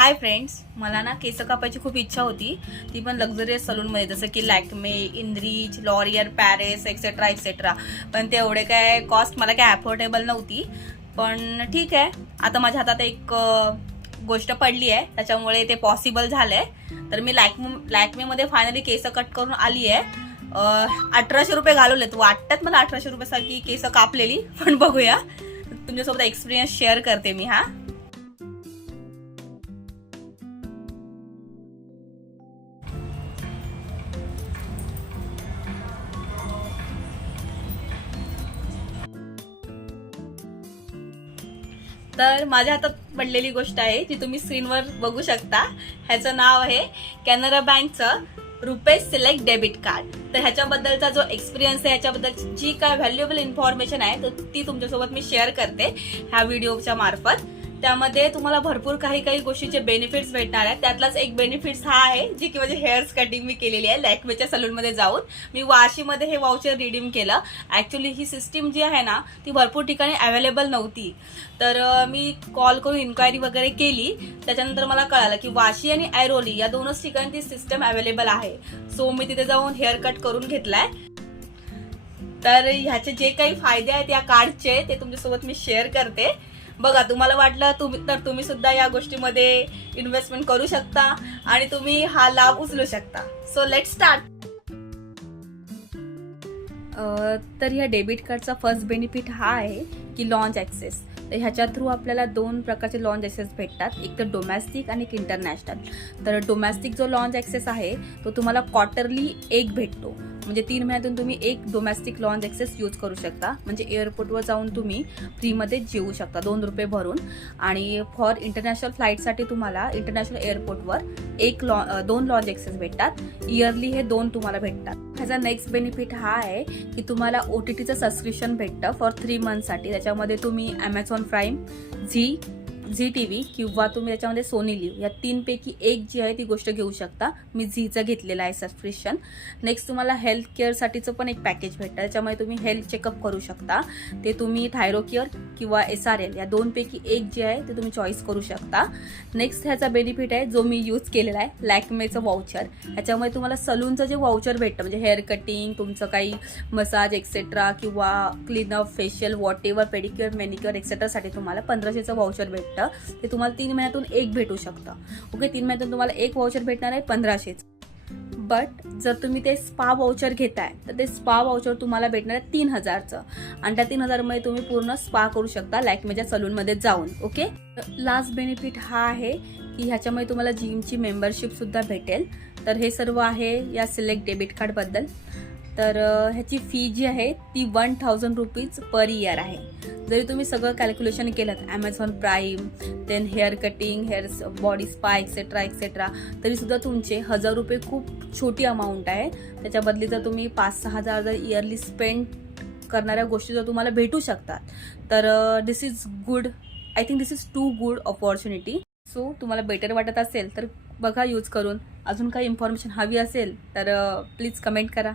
Hi friends, मला ना केस कापायची खूप इच्छा होती, ती पण लक्झरियस सलूनमध्ये, जसं की Lakme, Enrich, L'Oreal, Paris etcetera etcetera. पण ते एवढे काय कॉस्ट मला काय अफोर्डेबल नव्हती. पण ठीक आहे, आता माझ्या हातात एक गोष्ट पडली आहे, त्याच्यामुळे ते पॉसिबल झालंय. तर मी लॅक्मेमध्ये फायनली केस कट करून आली आहे. 1800 रुपये घालवलेत. वाटतात मला 1800 रुपयासारखी केस कापलेली, पण बघूया. तुमच्यासोबत एक्सपिरियन्स शेअर करते मी. तर माझ्या हातात पडलेली गोष्ट आहे जी तुम्ही स्क्रीनवर बघू शकता. ह्याचं नाव आहे कॅनरा बँकचं रुपे सिलेक्ट डेबिट कार्ड. तर ह्याच्याबद्दलचा जो एक्सपिरियन्स आहे, ह्याच्याबद्दल जी काय व्हॅल्युएबल इन्फॉर्मेशन आहे, तर ती तुमच्यासोबत मी शेअर करते ह्या व्हिडिओच्या मार्फत. त्यामध्ये तुम्हाला भरपूर काही गोष्टीचे बेनिफिट्स भेटणार आहेत. त्यातलाच एक बेनिफिट्स हा आहे, जी की म्हणजे हेअर्स कटिंग मी केलेली आहे लॅक्मेच्या सलूनमध्ये जाऊन. मी वाशीमध्ये हे वाउचर रिडीम केलं. ऍक्च्युली ही सिस्टीम जी आहे ना, ती भरपूर ठिकाणी अवेलेबल नव्हती. तर मी कॉल करून इन्क्वायरी वगैरे केली. त्याच्यानंतर मला कळालं की वाशी आणि ऐरोली या दोनच ठिकाणी ती सिस्टम अवेलेबल आहे. सो मी तिथे जाऊन हेअर कट करून घेतलाय. तर ह्याचे जे काही फायदे आहेत या कार्डचे, ते तुमच्यासोबत मी शेअर करते. बघा, तुम्हाला वाटलं तुम्ही सुद्धा या गोष्टीमध्ये इन्व्हेस्टमेंट करू शकता आणि तुम्ही हा लाभ उचलू शकता. So let start. तर या डेबिट कार्डचा फर्स्ट बेनिफिट हा आहे की लॉन्च ॲक्सेस. तर ह्याच्या थ्रू आपल्याला दोन प्रकारचे लॉन्च ॲक्सेस भेटतात, एक तर डोमॅस्टिक आणि एक इंटरनॅशनल. तर डोमॅस्टिक जो लॉन्च ॲक्सेस आहे तो तुम्हाला क्वार्टरली एक भेटतो. म्हणजे 3 महिन्यातून तुम्ही एक डोमॅस्टिक लॉन्च ॲक्सेस यूज करू शकता. म्हणजे एअरपोर्टवर जाऊन तुम्ही फ्रीमध्ये जेवू शकता 2 रुपये भरून. आणि फॉर इंटरनॅशनल फ्लाईटसाठी तुम्हाला इंटरनॅशनल एअरपोर्टवर 2 लॉन्च ॲक्सेस भेटतात. इयरली हे 2 तुम्हाला भेटतात. ह्याचा नेक्स्ट बेनिफिट हा आहे की तुम्हाला OTTचं सबस्क्रिप्शन भेटतं फॉर 3 मंथसाठी. त्याच्यामध्ये तुम्ही ॲमेझॉन प्राईम, झी TV किंवा तुम्ही त्याच्यामध्ये सोनी लिव्ह या 3 पैकी एक जी आहे ती गोष्ट घेऊ शकता. मी झीचं घेतलेलं आहे सबस्क्रिप्शन. नेक्स्ट तुम्हाला हेल्थ केअरसाठीचं पण एक पॅकेज भेटतं. त्याच्यामुळे तुम्ही हेल्थ चेकअप करू शकता. ते तुम्ही थायरोकेअर किंवा SRL या 2 पैकी एक जे आहे ते तुम्ही चॉईस करू शकता. नेक्स्ट ह्याचा बेनिफिट आहे जो मी यूज केलेला आहे, लॅक्मेचं वाउचर. ह्याच्यामुळे तुम्हाला सलूनचं जे वाउचर भेटतं, म्हणजे हेअर कटिंग, तुमचं काही मसाज एक्सेट्रा किंवा cleanup, facial, whatever, pedicure, manicure एक्सेट्रासाठी तुम्हाला 1500चं वाउचर भेटतं. ते तुम्हाला 3 महिन्यातून एक भेटू शकतं. ओके, 3 महिन्यातून तुम्हाला एक वाउचर भेटणार आहे 1500चं. बट जर तुम्ही ते स्पा वाउचर घेताय तर ते स्पा वाउचर तुम्हाला भेटणार आहे 3000चं. आणि त्या 3000 मध्ये तुम्ही पूर्ण स्पा करू शकता लॅक्मेच्या सलूनमध्ये जाऊन. ओके, लास्ट बेनिफिट हा आहे की ह्याच्यामुळे तुम्हाला जिमची मेंबरशिप सुद्धा भेटेल. तर हे सर्व आहे या सिलेक्ट डेबिट कार्ड बद्दल. तर ह्याची फी जी आहे ती 1000 रुपीज पर इयर आहे. जरी तुम्ही सगळं कॅल्क्युलेशन केलं, Amazon Prime, then hair cutting, hair body spa etcetera etcetera, तरी सुद्धा तुमचे 1000 रुपये खूप छोटी अमाऊंट आहे. त्याच्या बदली जर तुम्ही 5-6 हजार जर इयरली स्पेंड करणाऱ्या गोष्टी जर तुम्हाला भेटू शकतात, तर this is good. I think this is too good opportunity. So तुम्हाला बेटर वाटत असेल तर बघा यूज करून. अजून काही इन्फॉर्मेशन हवी असेल तर प्लीज कमेंट करा.